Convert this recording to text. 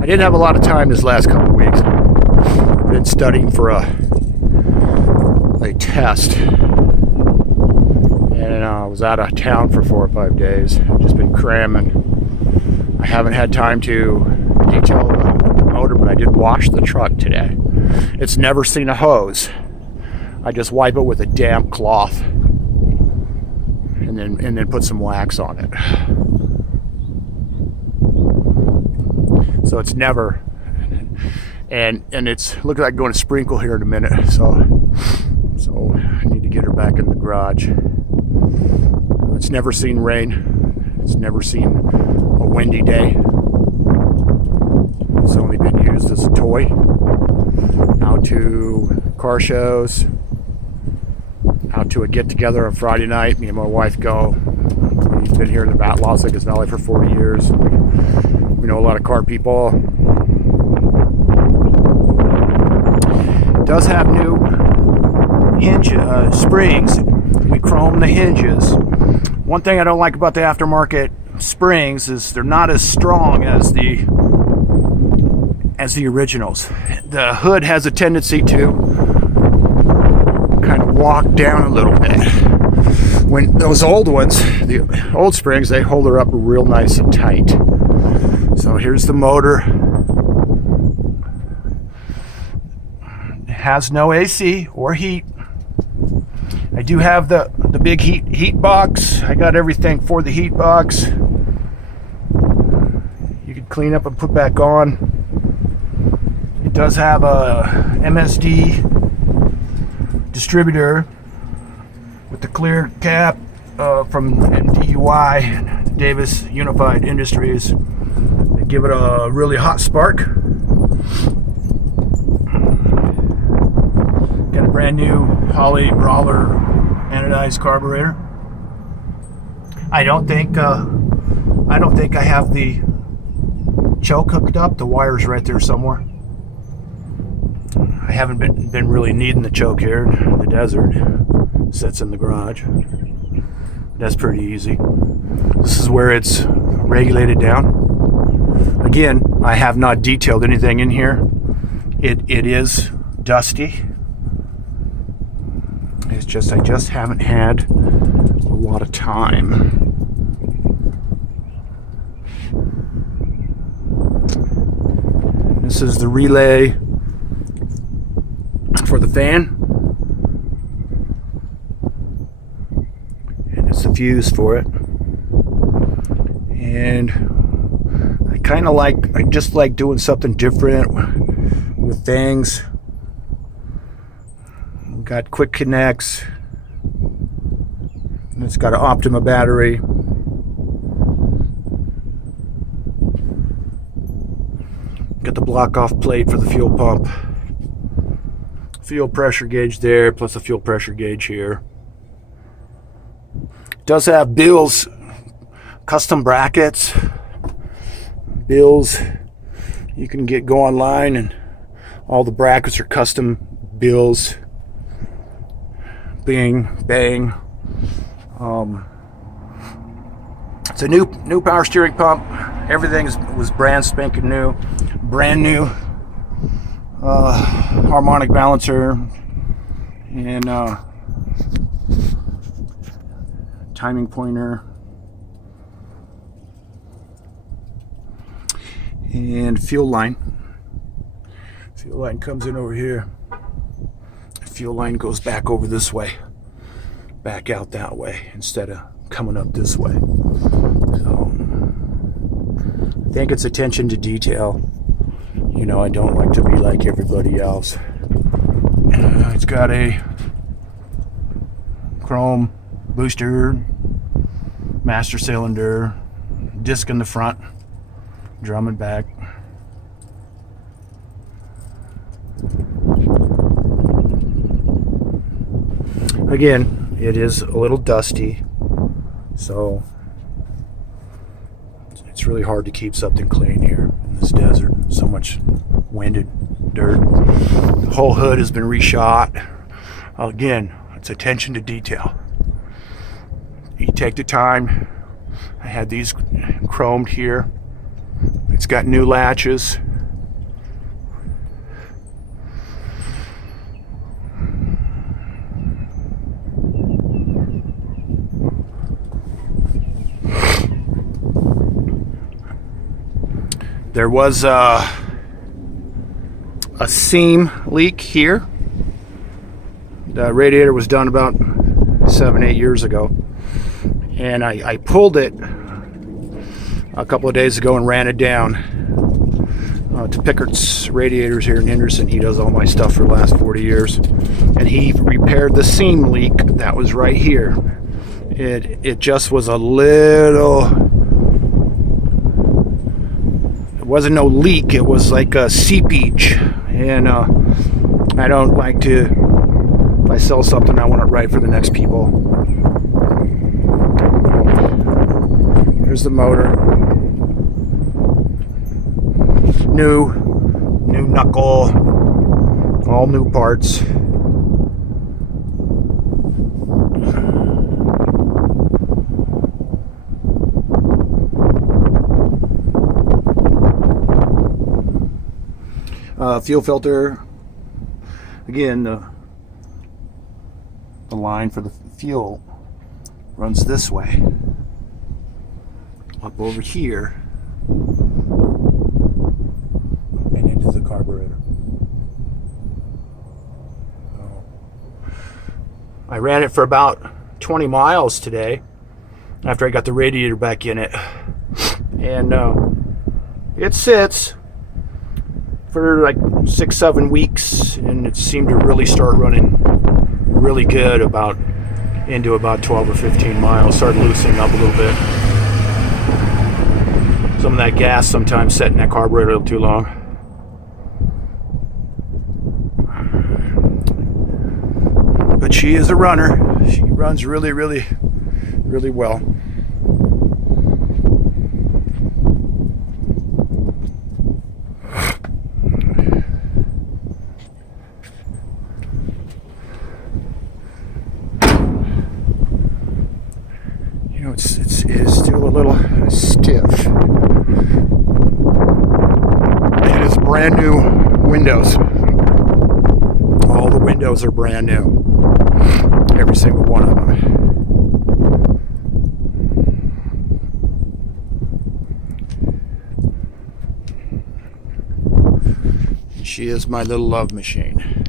I didn't have a lot of time this last couple weeks. I've been studying for a test, and I was out of town for 4 or 5 days. I've just been cramming. I haven't had time to detail the motor, but I did wash the truck today. It's never seen a hose. I just wipe it with a damp cloth and then put some wax on it. So it's never, and it's looking like going to sprinkle here in a minute. So I need to get her back in the garage. It's never seen rain. It's never seen a windy day. It's only been used as a toy. Out to car shows, out to a get-together on Friday night. Me and my wife go. We've been here in the Las Vegas Valley for 40 years. We know a lot of car people. It does have new hinge springs. We chrome the hinges. One thing I don't like about the aftermarket springs is they're not as strong as the originals. The hood has a tendency to kind of walk down a little bit. When those old ones, the old springs, they hold her up real nice and tight. So here's the motor. It has no AC or heat. I do have the big heat box. I got everything for the heat box. You can clean up and put back on. It does have a MSD distributor with the clear cap from MDUI, Davis Unified Industries. They give it a really hot spark. Got a brand new Holley Brawler anodized carburetor. I don't think I have the choke hooked up. The wire's right there somewhere. I haven't been really needing the choke here in the desert. Sits in the garage. That's pretty easy. This is where it's regulated down. Again, I have not detailed anything in here. It is dusty. It's just I just haven't had a lot of time. This is the relay for the fan, and it's the fuse for it. And I just like doing something different with things. We've got quick connects, and it's got an Optima battery. Got the block off plate for the fuel pump. Fuel pressure gauge there, plus a fuel pressure gauge here. It does have bills, custom brackets, bills. You can go online and all the brackets are custom bills. Bing, bang. It's a new power steering pump. Everything was brand spanking new, brand new. Harmonic balancer and timing pointer and fuel line. Fuel line comes in over here. Fuel line goes back over this way, back out that way instead of coming up this way. So I think it's attention to detail. You know, I don't like to be like everybody else. It's got a chrome booster, master cylinder, disc in the front, drum and back. Again, it is a little dusty, so it's really hard to keep something clean here in this desert. So much wind and dirt. The whole hood has been reshot. Again, it's attention to detail. You take the time. I had these chromed here. It's got new latches. There was a seam leak here. The radiator was done about 7-8 years ago, and I pulled it a couple of days ago and ran it down to Pickert's Radiators here in Henderson. He does all my stuff for the last 40 years, and he repaired the seam leak that was right here. It just was a little, it wasn't no leak, it was like a seepage, and I don't like to, if I sell something, I want it right for the next people. Here's the motor. New knuckle, all new parts. Fuel filter, again, the line for the fuel runs this way, up over here, and into the carburetor. I ran it for about 20 miles today after I got the radiator back in it, and it sits for like 6-7 weeks, and it seemed to really start running really good into about 12 or 15 miles. Started loosening up a little bit. Some of that gas sometimes set in that carburetor a little too long. But she is a runner. She runs really, really, really well. You know, it is still a little stiff. It is brand new windows. All the windows are brand new. Every single one of them. She is my little love machine.